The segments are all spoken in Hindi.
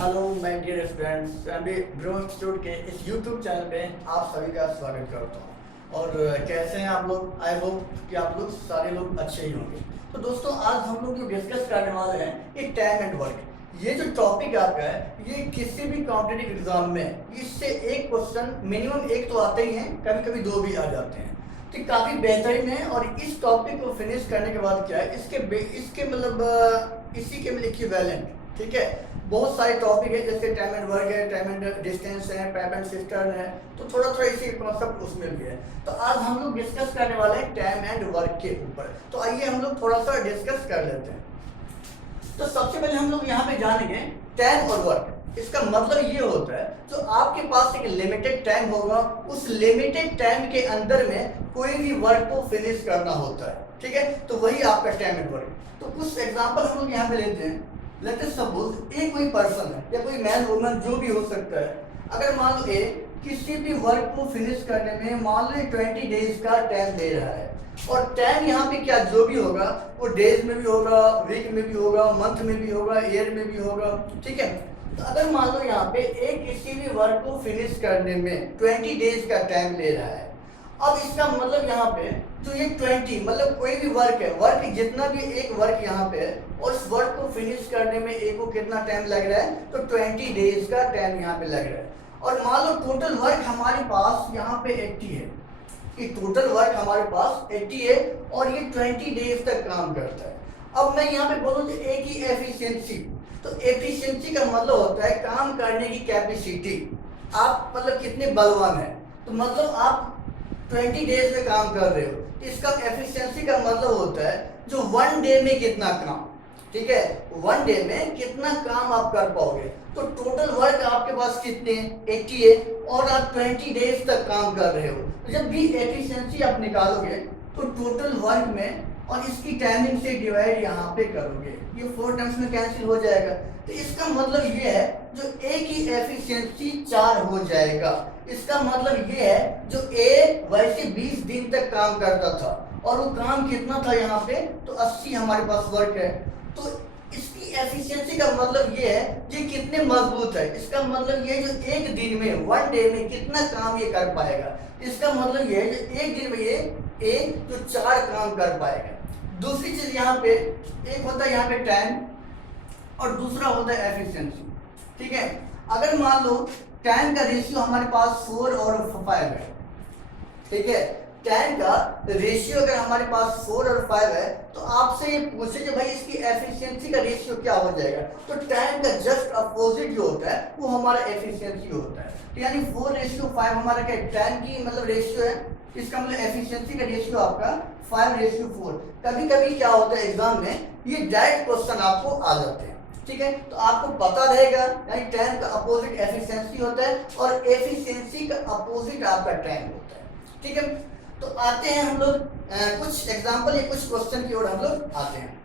हेलो माय डियर स्टूडेंट्स, मैं ग्रो इंस्टीट्यूट के इस यूट्यूब चैनल पे आप सभी का स्वागत करता हूँ। और कैसे हैं आप लोग? आई होप कि आप लोग सारे लोग अच्छे ही होंगे। तो दोस्तों, आज हम लोग जो डिस्कस करने वाले हैं ये टाइम एंड वर्क। ये जो टॉपिक आपका है, ये किसी भी कॉम्पिटिटिव एग्जाम में इससे एक क्वेश्चन मिनिमम एक तो आते ही हैं, कभी कभी दो भी आ जाते हैं। तो काफ़ी बेहतरीन है। और इस टॉपिक को फिनिश करने के बाद क्या है, इसके मतलब इसी के इक्विवेलेंट, ठीक है, बहुत सारे टॉपिक है, जैसे टाइम एंड वर्क है, टाइम एंड डिस्टेंस है, पैप एंड सिस्टर्न है, तो थोड़ा थोड़ा इसी कॉन्सेप्ट उसमें भी है। तो आज हम लोग डिस्कस करने वाले हैं टाइम एंड वर्क के ऊपर। तो आइए हम लोग थोड़ा सा डिस्कस कर लेते हैं। तो सबसे पहले हम लोग यहाँ पे जानेंगे टाइम और वर्क। इसका मतलब ये होता है, जो आपके पास एक लिमिटेड टाइम होगा, उस लिमिटेड टाइम के अंदर में कोई भी वर्क को फिनिश करना होता है, ठीक है, तो वही आपका टाइम एंड वर्क। तो कुछ एग्जांपल हम लोग यहाँ पे लेते हैं। लेट अस सपोज एक कोई पर्सन है या कोई मैन वुमन जो भी हो सकता है, अगर मान लो किसी भी वर्क को फिनिश करने में मान लो 20 डेज का टाइम ले रहा है, और टाइम यहाँ पे क्या जो भी होगा वो डेज में भी होगा, वीक में भी होगा, मंथ में भी होगा, ईयर में भी होगा, ठीक है। तो अगर मान लो यहाँ पे किसी भी वर्क को फिनिश करने में 20 डेज का टाइम ले रहा है, अब इसका मतलब यहाँ पे जो ये 20 मतलब कोई भी वर्क है, वर्क जितना भी एक वर्क यहाँ पे है, और उस वर्क को फिनिश करने में एक को कितना टाइम लग रहा है, तो 20 डेज का टाइम यहाँ पे लग रहा है। और मान लो टोटल वर्क हमारे पास यहाँ पे 80 है, कि टोटल वर्क हमारे पास 80 है और ये 20 डेज तक काम करता है। अब मैं यहाँ पे बोलूँ एक ही एफिशिएंसी, तो एफिशिएंसी का मतलब होता है काम करने की कैपेसिटी, आप मतलब कितने बलवान है। तो मतलब आप 20 डेज में काम कर रहे हो, इसका एफिशिएंसी का मतलब होता है जो 1 डे में कितना काम, ठीक है, 1 डे में कितना काम आप कर पाओगे। तो टोटल वर्क आपके पास कितने 80 है और आप 20 डेज तक काम कर रहे हो। तो जब भी एफिशिएंसी आप निकालोगे तो टोटल वर्क में और इसकी टाइमिंग से डिवाइड यहाँ पे करोगे, ये 4 टाइम्स में कैंसिल हो जाएगा। तो इसका मतलब ये है जो एक ही एफिशिएंसी 4 हो जाएगा। इसका मतलब ये है जो वैसे 20 दिन तक काम करता था और वो काम कितना था यहाँ पे, तो 80 हमारे पास वर्क है। तो इसकी एफिशिएंसी का मतलब ये है ये कितने मजबूत है। इसका मतलब ये जो एक दिन में 1 डे में कितना काम ये कर पाएगा। इसका मतलब ये है जो एक दिन में ये जो 4 काम कर पाएगा। दूसरी चीज यहाँ पे एक होता है यहाँ पे टाइम और दूसरा होता है एफिशिएंसी, ठीक है। अगर मान लो टाइम का रेशियो हमारे पास 4 और 5 है, ठीक है, टाइम का रेशियो अगर हमारे पास 4 और 5 है, तो आपसे ये पूछे कि भाई इसकी एफिशिएंसी का रेशियो क्या हो जाएगा, तो टाइम का जस्ट अपोजिट जो होता है वो हमारा एफिशिएंसी होता है। तो यानी 4:5 हमारा क्या टाइम की मतलब रेशियो है, इसका मतलब एफिशिएंसी का रेशियो आपका 5:4। कभी कभी क्या होता है एग्जाम में ये डायरेक्ट क्वेश्चन आपको आ जाते हैं, ठीक है, तो आपको पता रहेगा यानी टाइम का अपोजिट एफिशिएंसी होता है और एफिशिएंसी का अपोजिट आपका टाइम होता है, ठीक है। तो आते हैं हम लोग कुछ एग्जांपल या कुछ क्वेश्चन की ओर हम लोग आते हैं।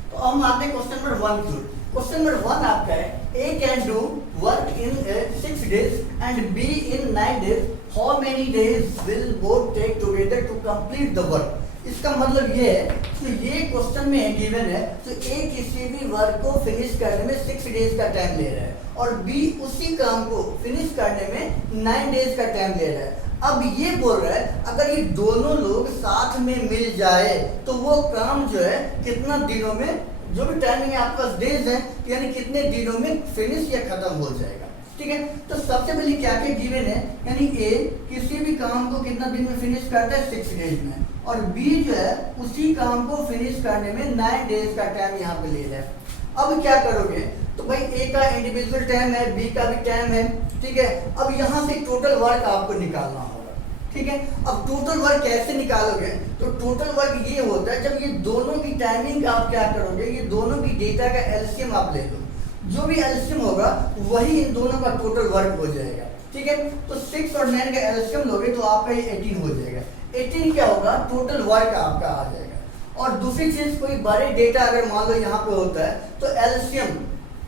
तो हम आते हैं क्वेश्चन नंबर 1 की ओर। क्वेश्चन नंबर 1 आपका है A can do work in 6 days and B in 9 days, how many days will both take together to complete the work. इसका मतलब ये है तो ये क्वेश्चन में गिवन है तो ए किसी भी वर्क को फिनिश करने में 6 डेज का टाइम ले रहा है और बी उसी काम को फिनिश करने में 9 डेज का टाइम ले रहा है। अब ये बोल रहा है अगर ये दोनों लोग साथ में मिल जाए तो वो काम जो है कितना दिनों में, जो भी टाइमिंग है आपके पास डेज है, यानी कितने दिनों में फिनिश या खत्म हो जाएगा, ठीक है। तो सबसे पहले क्या क्या गिवन है, यानी ए किसी भी काम को कितना दिन में फिनिश करता है 6 डेज में, और बी जो है उसी काम को फिनिश करने में 9 डेज का टाइम यहाँ पे ले रहा है। अब क्या करोगे, तो भाई ए का इंडिविजुअल टाइम है, बी का भी टाइम है, ठीक है। अब यहाँ से टोटल वर्क आपको निकालना होगा, ठीक है। अब टोटल वर्क कैसे निकालोगे, तो टोटल वर्क ये होता है जब ये दोनों की टाइमिंग आप क्या करोगे, ये दोनों की डेटा का एलसीएम आप ले लो, जो भी एलसीएम होगा वही इन दोनों का टोटल वर्क हो जाएगा, ठीक है। तो 6 और 9 का एलसीएम लोगे तो आपका ये 18 हो जाएगा। 18 क्या होगा, टोटल वर्क आपका आ जाएगा। और दूसरी चीज कोई बड़े डेटा अगर मान लो यहाँ पे होता है तो एलसीएम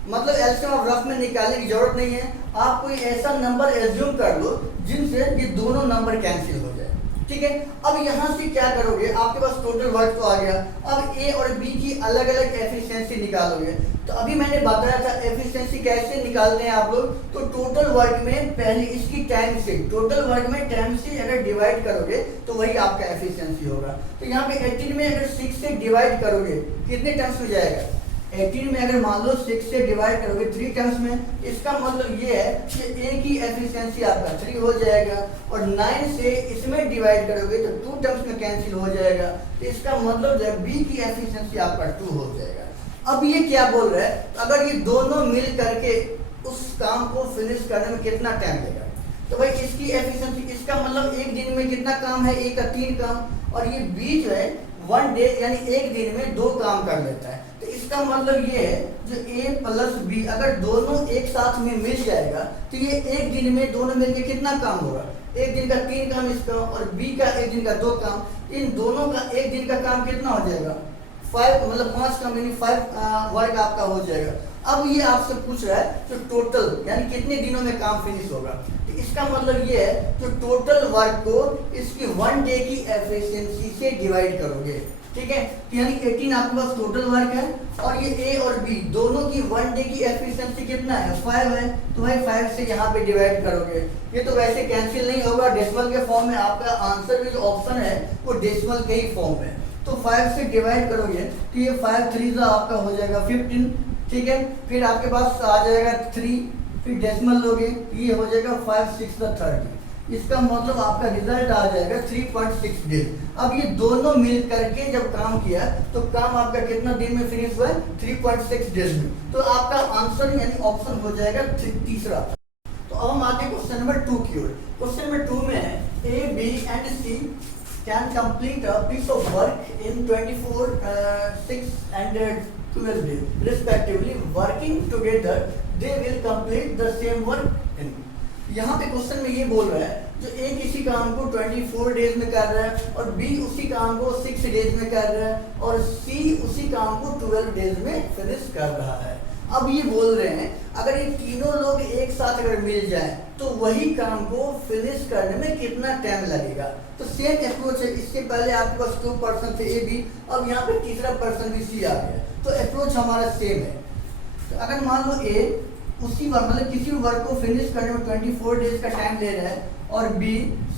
मतलब एलसीएम ऑफ रफ में निकालने की जरूरत नहीं है, आप कोई ऐसा नंबर एज्यूम कर लो जिनसे ये दोनों नंबर कैंसिल हो जाए, ठीक है। अब यहाँ से क्या करोगे, आपके पास टोटल वर्क तो आ गया, अब ए और बी की अलग अलग एफिशिएंसी निकालोगे। तो अभी मैंने बताया था एफिशिएंसी कैसे निकालते हैं आप लोग, तो टोटल वर्क में पहले इसकी टाइम से, टोटल वर्क में टाइम से अगर डिवाइड करोगे तो वही आपका एफिशिएंसी होगा। तो यहाँ पे 18 में अगर 6 से डिवाइड करोगे कितने टर्म्स में जाएगा, 18 में अगर मान लो 6 से डिवाइड करोगे 3 टर्म्स में, इसका मतलब ये है कि ए की एफिशिएंसी आपका 3 हो जाएगा, और 9 से इसमें डिवाइड करोगे तो 2 टर्म्स में कैंसिल हो जाएगा, तो इसका मतलब जो बी की एफिशिएंसी आपका 2 हो जाएगा। अब ये क्या बोल रहा है, तो अगर ये दोनों मिल करके उस काम को फिनिश करने में कितना टाइम लेगा, तो भाई इसकी एफिशिएंसी, इसका मतलब एक दिन में कितना काम है, ए का 3 काम, और ये बी जो है 1 डे यानी एक दिन में 2 काम कर लेता है। तो इसका मतलब ये है जो ए प्लस बी अगर दोनों एक साथ में मिल जाएगा तो ये एक दिन में दोनों मिलकर कितना काम होगा, एक दिन का 3 काम इसका और बी का एक दिन का 2 काम, इन दोनों का एक दिन का काम कितना हो जाएगा, 5 मतलब 5 काम यानी 5 वर्क आपका हो जाएगा। अब ये आपसे पूछ रहा है तो टोटल यानी कितने दिनों में काम फिनिश होगा, तो इसका मतलब ये है तो टोटल वर्क को इसकी 1 डे की एफिशिएंसी से डिवाइड करोगे, ठीक है। तो यानी 18 आपके पास टोटल वर्क है, और ये ए और बी दोनों की 1 डे की एफिशिएंसी कितना है, 5 है, तो भाई 5 से यहाँ पे डिवाइड करोगे। ये तो वैसे कैंसिल नहीं होगा, डेसिमल के फॉर्म में आपका आंसर में जो ऑप्शन है वो डेसिमल के ही फॉर्म में, तो 5 से डिवाइड करोगे तो ये 5 3 आपका हो जाएगा 15, ठीक है। फिर आपके पास आ जाएगा 3, फिर डेसिमल लोगे ये हो जाएगा 5 6 30, इसका मतलब आपका रिजल्ट आ जाएगा 3.6 डेज। अब ये दोनों मिल करके जब काम किया तो काम आपका कितना दिन में फिनिश हुआ है, 3.6 डेज में, तो आपका आंसर यानी ऑप्शन हो जाएगा तीसरा। तो अब हम आते हैं क्वेश्चन नंबर 2 की ओर। क्वेश्चन नंबर 2 में है A B and C can complete a piece of work in 24, 6 and 12 days respectively. Working together they will complete the same work in। यहाँ पे क्वेश्चन में ये बोल रहा है जो ए किसी काम को 24 डेज में कर रहा है और बी उसी काम को 6 डेज में कर रहा है और सी उसी काम को 12 डेज में फिनिश कर रहा है। अब ये बोल रहे हैं अगर ये तीनों लोग एक साथ अगर मिल जाएं तो वही काम को फिनिश करने में कितना टाइम लगेगा। तो सेम अप्रोच है, इससे पहले आपके पास 2 पर्सन थे ए बी, अब यहाँ पे तीसरा पर्सन भी सी आ गया, तो अप्रोच हमारा सेम है। तो अगर मान लो ए उसी वर्क मतलब किसी भी वर्क को फिनिश करने में 24 डेज का टाइम ले रहा है और बी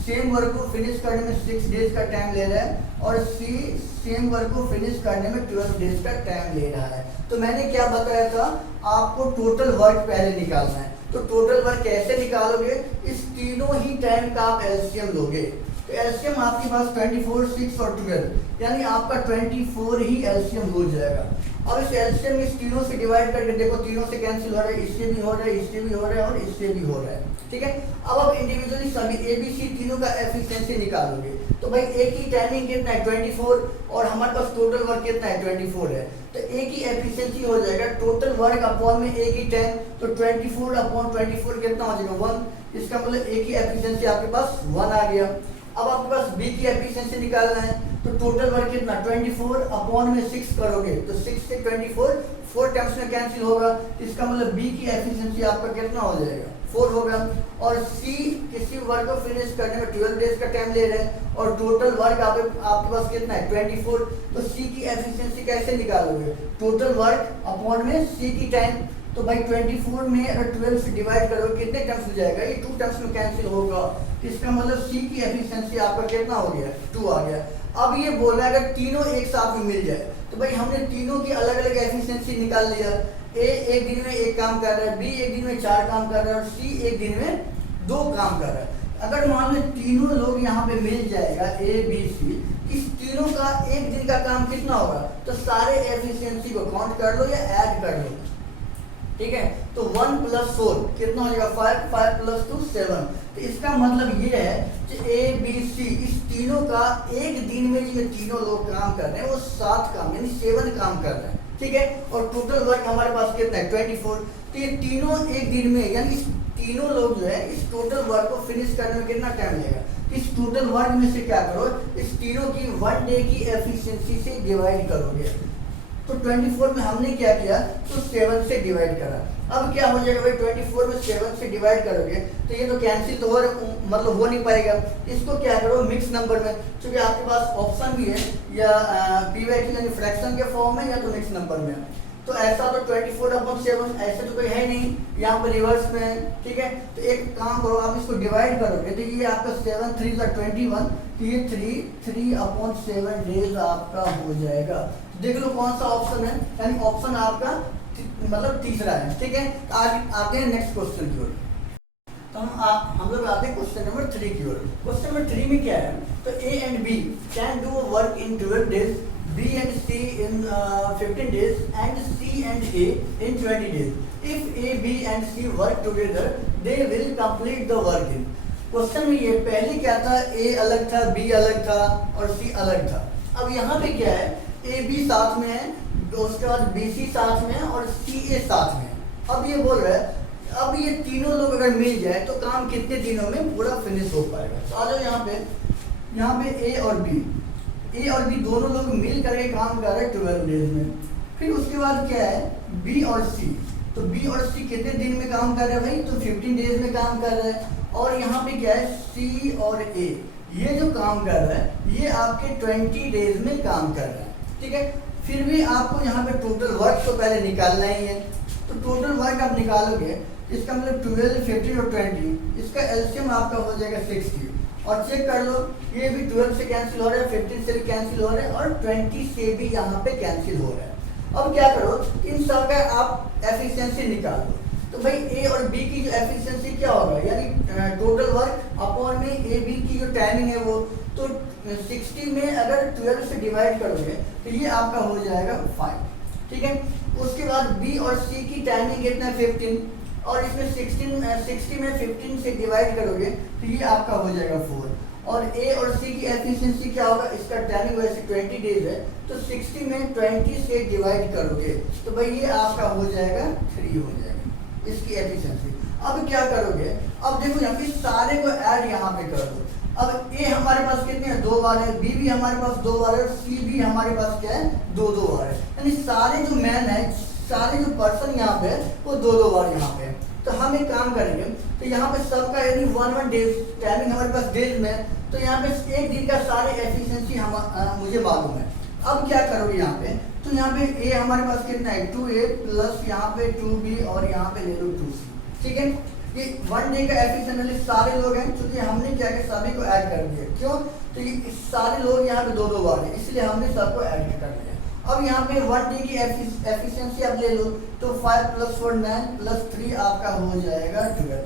सेम वर्क को फिनिश करने में 6 डेज का टाइम ले रहा है और सी सेम वर्क को फिनिश करने में 12 डेज का टाइम ले रहा है। तो मैंने क्या बताया था, आपको टोटल वर्क पहले निकालना है। तो टोटल वर्क कैसे निकालोगे, इस तीनों ही टाइम का आप एलसीएम लोगे। तो एलसीएम आपके पास 24, 6 और 12 यानी आपका 24 ही एलसीएम हो जाएगा। अब इस एलसीएम इस तीनों से डिवाइड करके देखो, तीनों से कैंसिल हो रहा है, इससे भी हो रहा है, इससे भी हो रहा है और इससे भी हो रहा है, ठीक है। अब आप इंडिविजुअली सभी ए बी सी तीनों का एफिशिएंसी निकालोगे। तो भाई ए की टाइमिंग कितना है 24 और हमारे पास टोटल वर्क कितना है 24 है, तो ए की एफिशिएंसी हो जाएगा टोटल वर्क अपॉन में ए की टाइम, तो 24 अपॉन 24 कितना हो जाएगा 1, इसका मतलब ए की एफिशिएंसी आपके पास 1 आ गया। अब आपके पास बी की एफिशिएंसी निकालना है, तो टोटल वर्क कितना 24 अपॉन में 6 करोगे तो 6 से 24 4 टाइम्स में कैंसिल होगा, इसका मतलब बी की एफिशिएंसी आपका कितना हो जाएगा 4 होगा। और सी किसी वर्क को फिनिश करने में 12 डेज का टाइम ले रहे हैं और टोटल वर्क आपके पास कितना है 24, तो सी की एफिशिएंसी कैसे निकालोगे, टोटल वर्क अपॉन में सी की टाइम, तो भाई 24 में अगर 12 से डिवाइड करोगे कितने टर्म्स हो जाएगा, ये 2 टर्म्स में कैंसिल होगा, तो इसका मतलब सी की एफिशिएंसी आपका कितना हो गया 2 आ गया। अब ये बोल रहा है अगर तीनों एक साथ में मिल जाए, तो भाई हमने तीनों की अलग अलग एफिशिएंसी निकाल लिया। ए एक दिन में 1 काम कर रहा है, बी एक दिन में 4 काम कर रहा है और सी एक दिन में 2 काम कर रहा है। अगर मान लो तीनों लोग यहाँ पे मिल जाएगा ए बी सी, इस तीनों का एक दिन का काम कितना होगा, तो सारे एफिशिएंसी को काउंट कर लो या ऐड कर लो, ठीक है। तो 1 + 4 कितना हो जाएगा 5, 5 + 2 7। तो इसका मतलब ये है कि ए बी सी इस तीनों का एक दिन में जो तीनों लोग काम कर रहे हैं वो 7 काम यानी 7 काम कर रहे हैं, ठीक है। और टोटल वर्क हमारे पास कितना है 24, तो ये तीनों एक दिन में यानी इस तीनों लोग जो है इस टोटल वर्क को फिनिश करने में कितना टाइम लगेगा, इस टोटल वर्क में से क्या करो, इस तीनों की 1 डे की एफिशिएंसी से डिवाइड करोगे। तो 24 में हमने क्या किया, तो 7 से डिवाइड करा। अब क्या हो जाएगा भाई, 24 में 7 से डिवाइड करोगे तो ये तो कैंसिल तो मतलब हो नहीं पाएगा। इसको क्या करो, मिक्स नंबर में, क्योंकि आपके पास ऑप्शन भी है या पीवाईक्यू यानी फ्रैक्शन के फॉर्म में या तो मिक्स नंबर में। तो ऐसा तो 24/7 ऐसे तो कोई है नहीं, यहाँ पर रिवर्स में है, ठीक है। तो एक काम करो, आप इसको डिवाइड करोगे तो ये आपका 7 3 21, तो ये 3/7 डेज आपका हो जाएगा। देख लो कौन सा ऑप्शन है, यानी ऑप्शन आपका मतलब तीसरा है, ठीक है। आज आते हैं नेक्स्ट क्वेश्चन की ओर। तो हम लोग आते हैं क्वेश्चन नंबर 3 की ओर। क्वेश्चन नंबर 3 में क्या है, तो A and B can do work in 12 days, B and C in 15 days and C and A in 20 days. If A, B and C work together, they will complete the work in. Question में ये पहले क्या था, A अलग था, B अलग था और C अलग था। अब यहाँ पे क्या है, A B साथ में है, उसके बाद B C साथ में है और C A साथ में है। अब ये बोल रहा है अब ये तीनों लोग अगर मिल जाए तो काम कितने दिनों में पूरा फिनिश हो पाएगा। तो आ जाओ यहाँ पे A और B दोनों लोग मिल करके काम कर रहे हैं 12 डेज में। फिर उसके बाद क्या है, B और C, तो B और C कितने दिन में काम कर रहे हैं भाई, तो 15 डेज में काम कर रहे हैं। और यहाँ पे क्या है, C और A ये जो काम कर रहा है ये आपके 20 डेज में काम कर रहा है, ठीक है। फिर भी आपको यहाँ पे टोटल वर्क तो पहले निकालना ही है। तो टोटल वर्क आप निकालोगे, इसका मतलब 12, 15 और 20, इसका एलसीएम आपका हो जाएगा 60। और चेक कर लो, ये भी 12 से कैंसिल हो रहा है, 15 से भी कैंसिल हो रहा है और 20 से भी यहाँ पे कैंसिल हो रहा है। अब क्या करो, इन सब का आप एफिशिएंसी निकाल दो। तो भाई ए और बी की जो एफिशिएंसी क्या होगा, यानी टोटल वर्क अपॉन में ए बी की जो टाइमिंग है वो, तो 60 में अगर 12 से डिवाइड करोगे तो ये आपका हो जाएगा 5, ठीक है। उसके बाद बी और सी की टाइमिंग कितना है, 15, और इसमें 60 में 15 से डिवाइड करोगे तो ये आपका हो जाएगा 4। और ए और सी की एफिशिएंसी क्या होगा, इसका टाइमिंग वैसे 20 डेज है, तो 60 में 20 से डिवाइड करोगे तो भाई ये आपका हो जाएगा 3 हो जाएगा इसकी एफिशिएंसी। अब क्या करोगे, अब देखो यहाँ पे सारे को ऐड यहाँ पे कर दो। अब ए हमारे पास कितने हैं, 2 बार है, बी भी हमारे पास 2 बार है और सी भी हमारे पास क्या है, 2 बार है। यानी सारे जो मैन है, सारे जो पर्सन यहाँ पे वो 2 बार यहाँ पे। तो हम एक काम करेंगे, तो यहाँ पे सबका यदि 1 डेज टाइमिंग हमारे पास डेज में, तो यहाँ पे एक दिन का सारे एफिशिएंसी मुझे मालूम है। अब क्या करोगे यहाँ पे, तो यहाँ पे ए हमारे पास कितना है, 2A प्लस यहाँ पे 2B और यहाँ पे ले लो 2C, ठीक है। ये 1 डे का एफिशिएंसी सारे लोग हैं, क्योंकि हमने क्या किया, सभी को ऐड कर दिया। क्यों, तो ये सारे लोग यहाँ पे 2 बार है, इसलिए हमने सबको ऐड कर दिया। अब यहाँ पे 1 डे की एफिशिएंसी आप ले लो, तो 5 + 4 9 + 3 आपका हो जाएगा 12,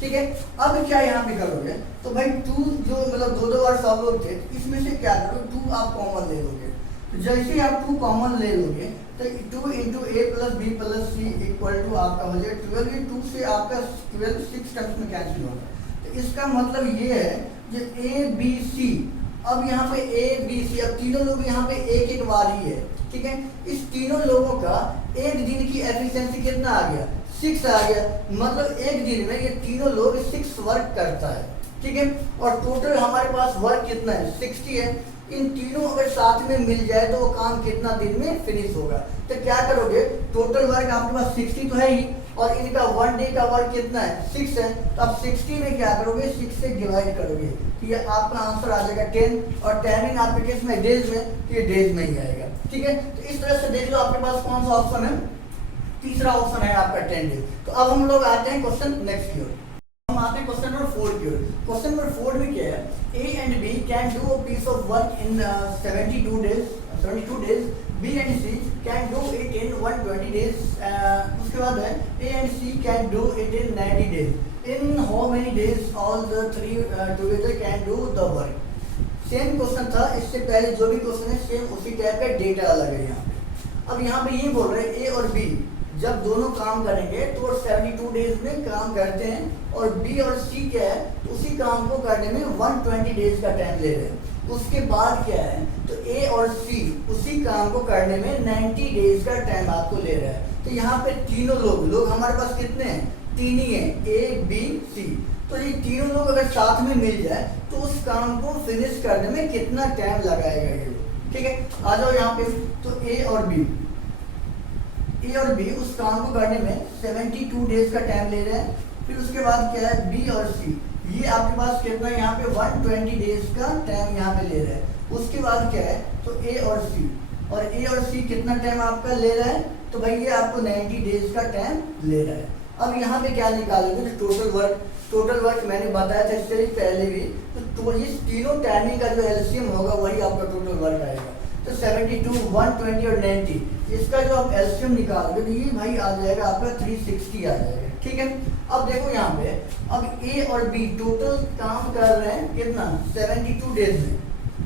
ठीक है। अब क्या यहाँ पे करोगे, तो भाई 2 जो मतलब 2 बार सब लोग थे, इसमें से क्या करो, 2 आप कॉमन ले लोगे। तो जैसे ही आप 2 कॉमन ले लोगे तो 2 × A + B + C = आपका हो जाएगा 12। ये 2 से आपका 12 6 टाइम्स में कैंसिल होगा। तो इसका मतलब ये है जो A B C, अब यहाँ पे A B C, अब तीनों लोग यहाँ पे एक बार ही है, ठीक है। इस तीनों लोगों का एक दिन की एफिशिएंसी कितना आ गया, 6 आ गया। मतलब एक दिन में ये तीनों लोग 6 वर्क करता है, ठीक है। और टोटल हमारे पास वर्क कितना है, 60 है। इन तीनों अगर साथ में मिल जाए तो वो काम कितना दिन में फिनिश होगा। तो क्या करोगे, टोटल वर्क आपके पास 60 तो है ही, और इनका 1 डे का वर्क कितना है, 6 है। तो आप 60 में क्या करोगे, 6 से डिवाइड करोगे, तो ये आपका आंसर आ जाएगा 10। और टाइमिंग आपके केस में डेज में, तो ये डेज में ही आएगा, ठीक है। तो इस तरह से देख लो आपके पास कौन सा ऑप्शन है, तीसरा ऑप्शन है आपका 10 डेज। तो अब हम लोग आते हैं क्वेश्चन नेक्स्ट की ओर। हम आते हैं क्वेश्चन नंबर 4 की ओर। क्वेश्चन नंबर 4 में क्या है, A and B can do a piece of work in 72 days, B and C can do it in 120 days। उसके बाद है A and C can do it in 90 days। In how many days all the three together can do the work। Same question था, इससे पहले जो भी क्वेश्चन है सेम उसी टाइप का, डेटा अलग है यहाँ पे। अब यहाँ पे ये बोल रहे हैं A और B जब दोनों काम करेंगे तो 72 डेज में काम करते हैं, और B और C क्या है, तो उसी काम को करने में 120 डेज का टाइम ले रहे हैं। उसके बाद क्या है, तो A और C उसी काम को करने में 90 डेज का टाइम आपको ले रहा है। तो यहाँ पे तीनों लोग हमारे पास कितने हैं, 3 ही हैं, A B C। तो ये तीनों लोग अगर साथ में मिल जाए तो उस काम को फिनिश करने में कितना टाइम लगाएगा ये लोग, ठीक है। आ जाओ यहाँ पे, तो A और B, ए और बी उस काम को करने में 72 डेज का टाइम ले रहे हैं। फिर उसके बाद क्या है, बी और सी ये आपके पास कितना यहाँ पे 120 डेज का टाइम यहाँ पे ले रहे हैं। उसके बाद क्या है, तो ए और सी कितना टाइम आपका ले रहा है, तो भाई ये आपको 90 डेज का टाइम ले रहा है। अब यहाँ पे क्या निकालोगे, टोटल वर्क मैंने बताया था इससे पहले भी, तो ये तीनों टाइमिंग का जो एलसीएम होगा वही आपका टोटल वर्क आएगा। तो 72, 120 और 90 इसका जो आप एलसीएम निकालोगे तो ये भाई आ जाएगा आपका 360 आ जाएगा। ठीक है, अब देखो यहाँ पे अब ए और बी टोटल काम कर रहे हैं कितना, 72 डेज में।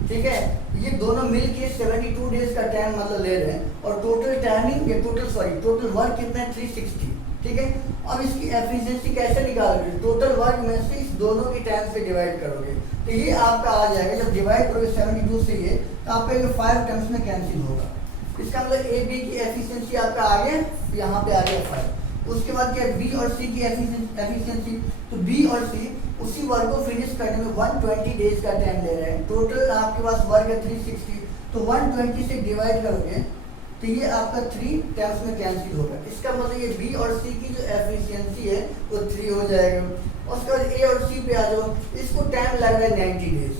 ठीक है, ये दोनों मिलके 72 डेज का टाइम मतलब ले रहे हैं और टोटल टाइमिंग या टोटल वर्क कितना है, 360। ठीक है, अब इसकी एफिशिएंसी कैसे निकालोगे, टोटल वर्क में से इस दोनों के टाइम से डिवाइड करोगे तो ये आपका आ जाएगा। जब डिवाइड करोगे 72 से ये, तो आपका ये 5 टर्म्स में कैंसिल होगा। इसका मतलब ए बी की एफिशिएंसी आपका आ गया, यहाँ पे आ गया 5। उसके बाद क्या है, बी और सी की एफिशिएंसी, तो बी और सी उसी वर्क को फिनिश करने में 120 डेज का टाइम ले रहे हैं। टोटल आपके पास वर्क है 360, तो 120 से डिवाइड करोगे तो ये आपका 3 टाइम्स में कैंसिल होगा। इसका मतलब ये बी और सी की जो एफिशिएंसी है वो 3 हो जाएगा। और उसके बाद ए और सी पे आ जाओ, इसको टाइम लग रहा है 90 डेज।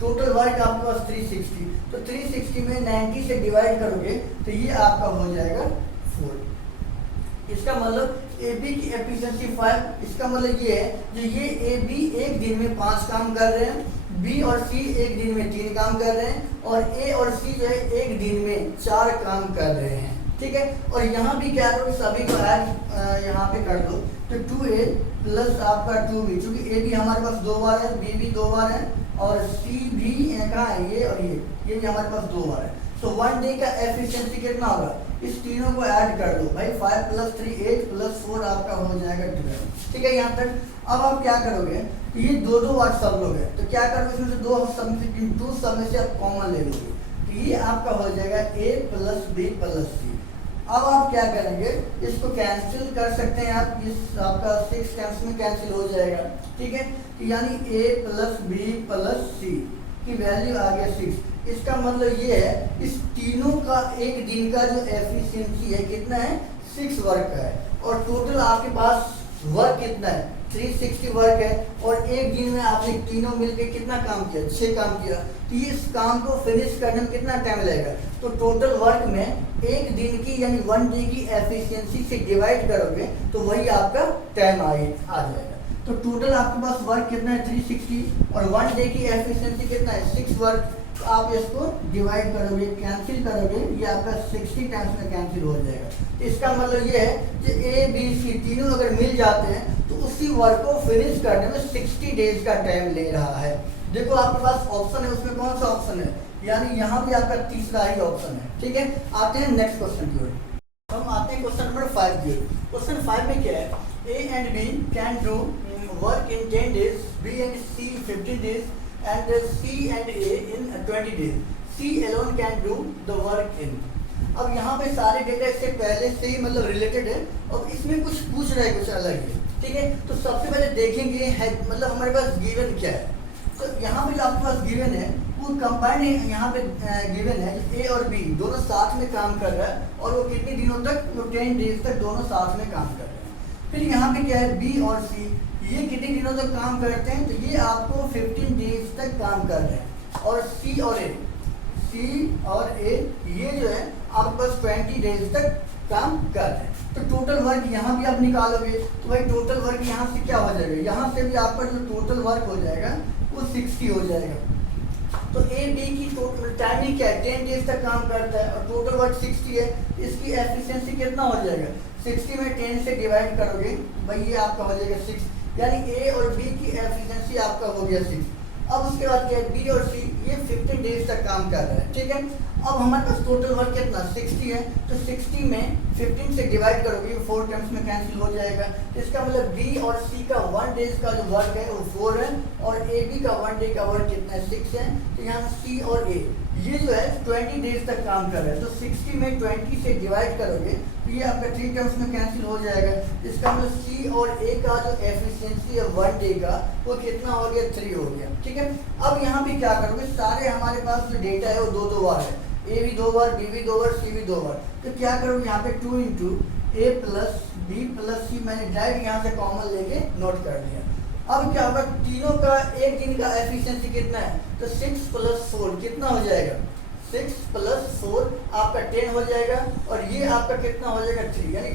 टोटल वर्क आपके पास 360, तो 360 में 90 से डिवाइड करोगे तो ये आपका हो जाएगा 4। इसका मतलब ए बी की एफिशिएंसी 5। इसका मतलब ये है जो ये ए बी एक दिन में 5 काम कर रहे हैं, बी और सी एक दिन में 3 काम कर रहे हैं और ए और सी जो है एक दिन में 4 काम कर रहे हैं। ठीक है, और यहाँ भी क्या करो, सभी को ऐड यहाँ पे कर दो, तो 2a प्लस आपका 2b, क्योंकि ए भी हमारे पास 2 बार है, बी भी 2 बार है और सी भी कहाँ है, ये और ये भी हमारे पास 2 बार है। तो 1 डे का एफिशिएंसी कितना होगा, इस तीनों को ऐड कर दो भाई, 5 + 3 8 + 4 आपका हो जाएगा 12। ठीक है, यहाँ तक। अब आप क्या करोगे, तो ये 2 बार सब लोग है, तो क्या करोगे, इसमें से 2 सब में से आप कॉमन ले लोगे, तो ये आपका हो जाएगा a + b + c। अब आप क्या करेंगे, इसको कैंसिल कर सकते हैं आप, इस आपका 6 टाइम्स में कैंसिल हो जाएगा। ठीक है, तो यानी a + b + c की वैल्यू आ गया 6। इसका मतलब ये है इस तीनों का एक दिन का जो एफिशिएंसी है कितना है, 6 वर्क का है। और टोटल आपके पास वर्क कितना है, 360 वर्क है। और एक दिन में आपने तीनों मिलकर कितना काम किया, 6 काम किया। तो ये इस काम को फिनिश करने में कितना टाइम लगेगा, तो टोटल वर्क में एक दिन की यानी 1 डे की एफिशिएंसी से डिवाइड करोगे तो वही आपका टाइम आ जाएगा। तो टोटल आपके पास वर्क कितना है, 360 और 1 डे की एफिशिएंसी कितना है, 6 वर्क। तो आप इसको डिवाइड करोगे, कैंसिल करोगे, ये आपका 60 टाइम्स में कैंसिल हो जाएगा। तो इसका मतलब ये है कि ए बी सी तीनों अगर मिल जाते हैं तो उसी वर्क को फिनिश करने में 60 डेज का टाइम ले रहा है। देखो आपके पास ऑप्शन है, उसमें कौन सा ऑप्शन है, यानी यहाँ भी आपका तीसरा ही ऑप्शन है। ठीक है, आते हैं नेक्स्ट क्वेश्चन की ओर। हम आते हैं क्वेश्चन नंबर 5 की ओर। क्वेश्चन 5 में क्या है, A and B can do work in 10 days, B and C 15 days and C and A in 20 days. C alone can do the work in. अब यहाँ पे सारे डेटा इससे पहले से ही मतलब रिलेटेड है और इसमें कुछ पूछ रहा है, कुछ अलग है। ठीक है, तो सबसे पहले देखेंगे है मतलब हमारे पास गिवन क्या है। तो यहाँ पे जो आपके पास गिवन है वो कंबाइंड यहाँ पे गिवन है, ए और बी दोनों साथ में काम कर रहा है और वो कितने दिनों तक, वो 10 डेज तक दोनों साथ में काम कर रहे हैं। फिर यहाँ पे क्या है, बी और सी ये कितने दिनों तक काम करते हैं, तो ये आपको 15 डेज तक काम कर रहे हैं। और सी और ए ये जो है आपके पास 20 डेज तक काम कर रहे हैं। तो टोटल वर्क यहाँ भी आप निकालोगे तो भाई टोटल वर्क यहाँ से क्या हो जाएगा, यहाँ से भी आपका जो टोटल वर्क हो जाएगा वो 60 हो जाएगा। तो ए बी की टोटल टाइमिंग क्या है, 10 डेज तक काम करता है और टोटल वर्क 60 है। इसकी एफिशिएंसी कितना हो जाएगा, 60 में 10 से डिवाइड करोगे भाई ये आपका हो जाएगा 6, यानी ए और बी की एफिशिएंसी आपका हो गया 6। अब उसके बाद क्या है, बी और सी ये 15 डेज तक काम कर रहे हैं। ठीक है, अब हमारे पास टोटल वर्क कितना 60 है, तो 60 में 15 से डिवाइड करोगे 4 टाइम्स में कैंसिल हो जाएगा। इसका मतलब बी और सी का 1 डेज का जो वर्क है वो 4 है और ए बी का 1 डे का वर्क कितना है 6 है। तो यहाँ सी और ए ये जो है 20 डेज तक काम कर रहे हैं। तो 60 में 20 से डिवाइड करोगे तो ये आपका 3 टर्म्स में कैंसिल हो जाएगा। इसका मतलब सी और ए का जो एफिशिएंसी है 1 डे का वो कितना हो गया, 3 हो गया। ठीक है, अब यहाँ भी क्या करोगे, सारे हमारे पास जो डेटा है वो 2 बार है। ए भी 2 बार, बी भी 2 बार, सी भी 2 बार। तो क्या करोगे यहाँ पे 2 इंटू ए प्लस बी प्लस सी, मैंने डायरेक्ट यहाँ से कॉमन लेके नोट कर दिया। अब क्या होगा, तीनों का एक दिन का एफिशिएंसी कितना है, तो 6 प्लस 4 कितना हो जाएगा, 6 प्लस 4 आपका 10 हो जाएगा, और ये आपका कितना हो जाएगा 3, यानी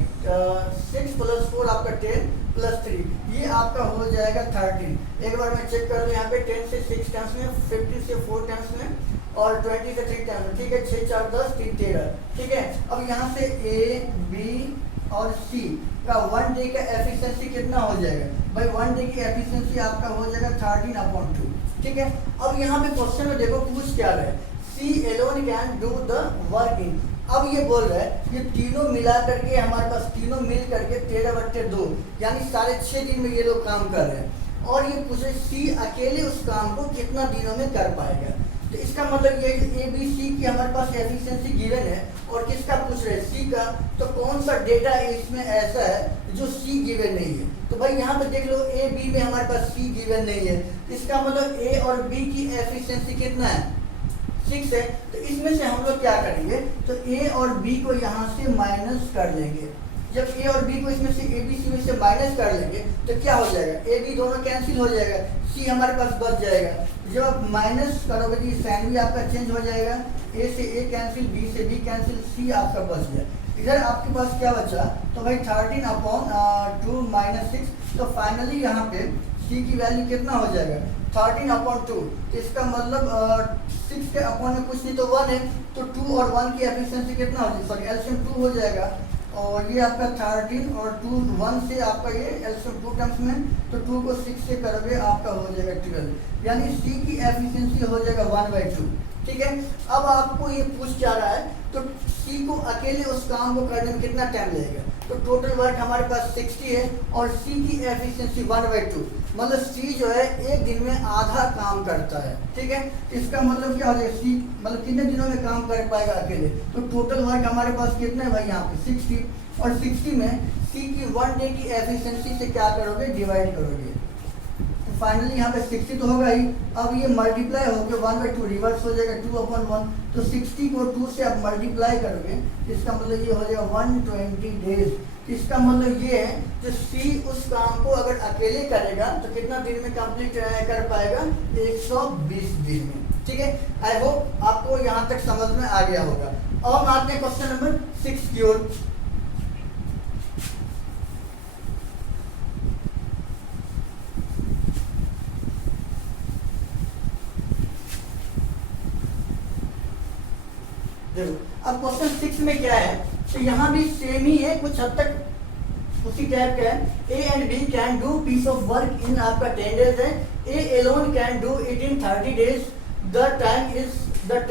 6 प्लस 4 आपका 10 प्लस 3, ये आपका हो जाएगा 13। एक बार मैं चेक कर लूँ यहाँ पे, 10 से 6 टाइम्स में, 50 से 4 टाइम्स में, और 20 से 3 टाइम्स में, ठीक है, 6 4 10 3 13, ठीक है। अब यहाँ से ए बी और सी का 1 डे का एफिशिएंसी कितना हो जाएगा भाई, 1 डे की एफिशिएंसी आपका हो जाएगा 13/2, ठीक है। अब यहाँ पे क्वेश्चन में देखो पूछ क्या रहा है, C alone can do the working. अब ये बोल रहा है ये तीनों मिला करके हमारे पास, तीनों मिल करके 13/2 यानी 6.5 दिन में ये लोग काम कर रहे हैं, और ये पूछ रहे सी अकेले उस काम को कितना दिनों में कर पाएगा। तो इसका मतलब ये ए बी सी की हमारे पास एफिशिएंसी गिवन है, और किसका पूछ रहे हैं, सी का। तो कौन सा डेटा इसमें ऐसा है जो सी गिवन नहीं है, तो भाई यहाँ पे देख लो ए बी में हमारे पास सी गिवन नहीं है, इसका मतलब ए और बी की एफिशिएंसी कितना है, 6 है। तो इसमें से हम लोग क्या करेंगे, तो ए और बी को यहाँ से माइनस कर लेंगे। जब ए और बी को इसमें से ए बी सी में से माइनस कर लेंगे तो क्या हो जाएगा, ए बी दोनों कैंसिल हो जाएगा, सी हमारे पास बच जाएगा। जब आप माइनस करोगे तो ये साइन भी आपका चेंज हो जाएगा, ए से ए कैंसिल, बी से बी कैंसिल, सी आपका बच गया। इधर आपके पास क्या बचा, तो भाई 13/2 माइनस 6, तो फाइनली यहाँ पे सी की वैल्यू कितना हो जाएगा, 13/2। इसका मतलब 6 के अपॉन में कुछ नहीं तो 1 है, तो 2 और 1 की एफिशिएंसी कितना हो जाएगा, सॉरी एलसीएम 2 हो जाएगा, और ये आपका 13 और 2 1 से आपका ये एलसीएम 2 टर्म्स में, तो 2 को 6 से करोगे आपका हो जाएगा 12, यानी सी की एफिशिएंसी हो जाएगा 1/2, ठीक है। अब आपको ये पूछ क्या रहा है, तो सी को अकेले उस काम को करने में कितना टाइम लगेगा, तो टोटल वर्क हमारे पास 60 है, और सी की एफिशिएंसी 1/2, मतलब सी जो है एक दिन में आधा काम करता है, ठीक है। इसका मतलब क्या हो जाएगा, सी मतलब कितने दिनों में काम कर पाएगा अकेले, तो टोटल वर्क हमारे पास कितना है भाई यहाँ पे 60, और 60 में सी की 1 डे की एफिशिएंसी से क्या करोगे, डिवाइड करोगे, तो फाइनली यहाँ पे 60 तो होगा ही। अब ये मल्टीप्लाई होकर 1/2 रिवर्स हो जाएगा 2/1, तो 60 को 2 से आप मल्टीप्लाई करोगे, इसका मतलब ये हो जाएगा 120 डेज। इसका मतलब ये है जो सी उस काम को अगर अकेले करेगा तो कितना दिन में कंप्लीट कर पाएगा, 120 दिन में, ठीक है। आई होप आपको यहाँ तक समझ में आ गया होगा। और आते हैं क्वेश्चन नंबर 6 की ओर। अब क्वेश्चन 6 में क्या है, तो यहाँ भी सेम ही है, कुछ हद तक उसी टाइप का है। A and B can do piece of work in आपका 10 डेज है, A alone can do it in 30 days, the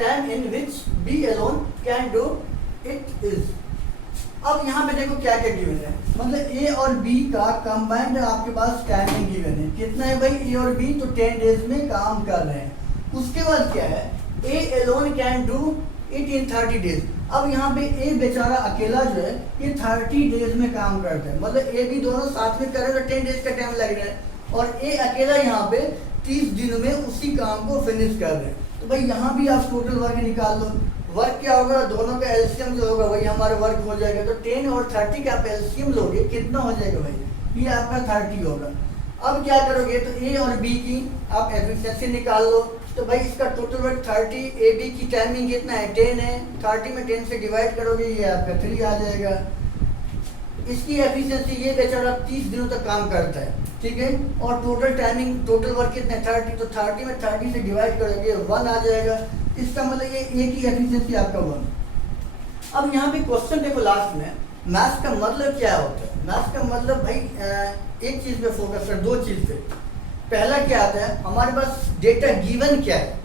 time in which B alone can do it is. अब यहाँ पे देखो क्या क्या गिवन है, मतलब ए और बी का कंबाइंड आपके पास टाइमिंग गिवन है, कितना है भाई, ए और बी तो 10 डेज में काम कर रहे हैं। उसके बाद क्या है, A alone can do it in 30 days. अब यहाँ पे ए बेचारा अकेला जो है ये 30 डेज में काम करता है, मतलब ए भी दोनों साथ में करें तो 10 डेज का टाइम लग रहा है, और ए अकेला यहाँ पे 30 दिन में उसी काम को फिनिश कर रहे हैं। तो भाई यहाँ भी आप टोटल वर्क निकाल लो, वर्क क्या होगा, दोनों का एलसीएम जो होगा वही हमारा वर्क हो जाएगा, तो 10 और 30 का आप एलसीएम लोगे कितना हो जाएगा भाई, ये आपका 30 होगा। अब क्या करोगे, तो ए और बी की आप एफिशिएंसी निकाल लो, तो भाई इसका टोटल वर्क 30, ए बी की टाइमिंग कितना है 10 है, 30 में 10 से डिवाइड करोगे ये आपका 3 आ जाएगा। इसकी एफिशिएंसी ये बेचारा 30 दिनों तक काम करता है, ठीक है, और टोटल टाइमिंग टोटल वर्क कितना है 30, तो 30 में 30 से डिवाइड करोगे 1 आ जाएगा। इसका मतलब ये ए की एफिशिएंसी आपका 1। अब यहाँ पे क्वेश्चन देखो लास्ट में, मैथ्स का मतलब क्या होता है, मैथ्स का मतलब भाई एक चीज पे फोकस कर, दो चीज पे। पहला क्या आता है, हमारे पास डेटा गिवन क्या है,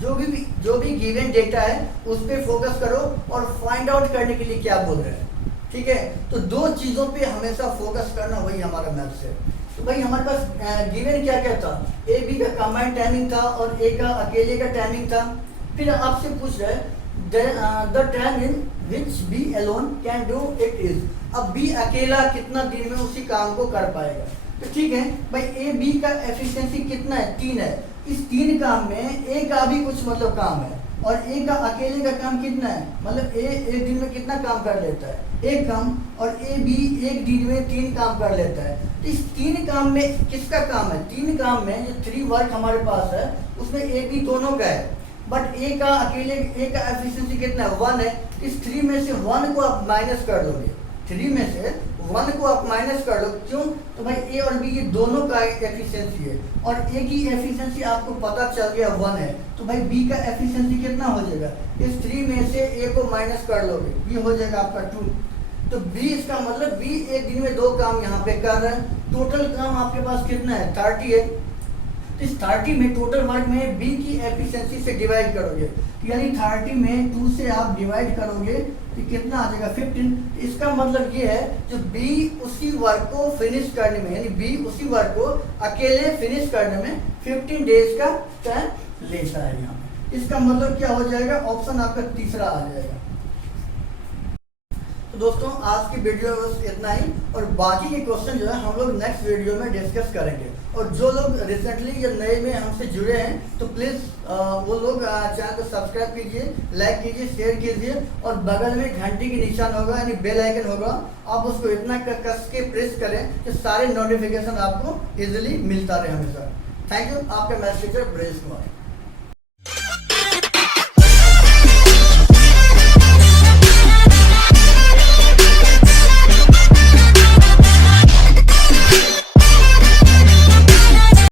जो भी गिवन डेटा है उस पर फोकस करो और फाइंड आउट करने के लिए क्या बोल रहे हैं, ठीक है। तो दो चीज़ों पे हमेशा फोकस करना, वही हमारा मैथ्स है। तो भाई हमारे पास गिवन क्या क्या था, ए बी का कंबाइंड टाइमिंग था और ए का अकेले का टाइमिंग था। फिर आपसे पूछ रहे हैं the time in which B alone can do it is. अब बी अकेला कितना दिन में उसी काम को कर पाएगा, तो ठीक है भाई, ए बी का एफिशिएंसी कितना है, 3 है। इस 3 काम में ए का भी कुछ मतलब काम है, और ए का अकेले का काम कितना है, मतलब ए एक दिन में कितना काम कर लेता है, एक काम, और ए बी एक दिन में 3 काम कर लेता है। तो इस 3 काम में किसका काम है, 3 काम में जो 3 वर्क हमारे पास है उसमें ए बी दोनों का है, बट ए का अकेले ए का एफिशिएंसी कितना है, 1 है। इस 3 में से 1 को आप माइनस कर दोगे, 3 में से 1 को आप माइनस कर लो, क्यों, तो भाई ए और बी ये दोनों का एफिशिएंसी है, और ए की एफिशिएंसी आपको पता चल गया 1 है, तो भाई बी का एफिशिएंसी कितना हो जाएगा, इस 3 में से ए को माइनस कर लोगे, बी हो जाएगा आपका 2। तो बी, इसका मतलब बी एक दिन में 2 काम यहाँ पे कर रहे हैं, टोटल काम आपके पास कितना है, 30 है। तो इस 30 में टोटल वर्क में बी की एफिशिएंसी से डिवाइड करोगे, तो यानी 30 में 2 से आप डिवाइड करोगे तो कितना आ जाएगा, 15। इसका मतलब ये है जो बी उसी वर्क को फिनिश करने में, यानी बी उसी वर्क को अकेले फिनिश करने में 15 डेज का टाइम लेता है यहाँ पे। इसका मतलब क्या हो जाएगा, ऑप्शन आपका तीसरा आ जाएगा। तो दोस्तों आज की वीडियो में बस इतना ही, और बाकी के क्वेश्चन जो है हम लोग नेक्स्ट वीडियो में डिस्कस करेंगे। और जो लोग रिसेंटली या नए में हमसे जुड़े हैं तो प्लीज़ वो लोग चैनल को सब्सक्राइब कीजिए, लाइक कीजिए, शेयर कीजिए, और बगल में घंटी की निशान होगा यानी बेल आइकन होगा, आप उसको इतना कस के प्रेस करें कि सारे नोटिफिकेशन आपको इजीली मिलता रहे हमेशा। थैंक यू, आपके मैथ्स टीचर ब्रजेश कुमार।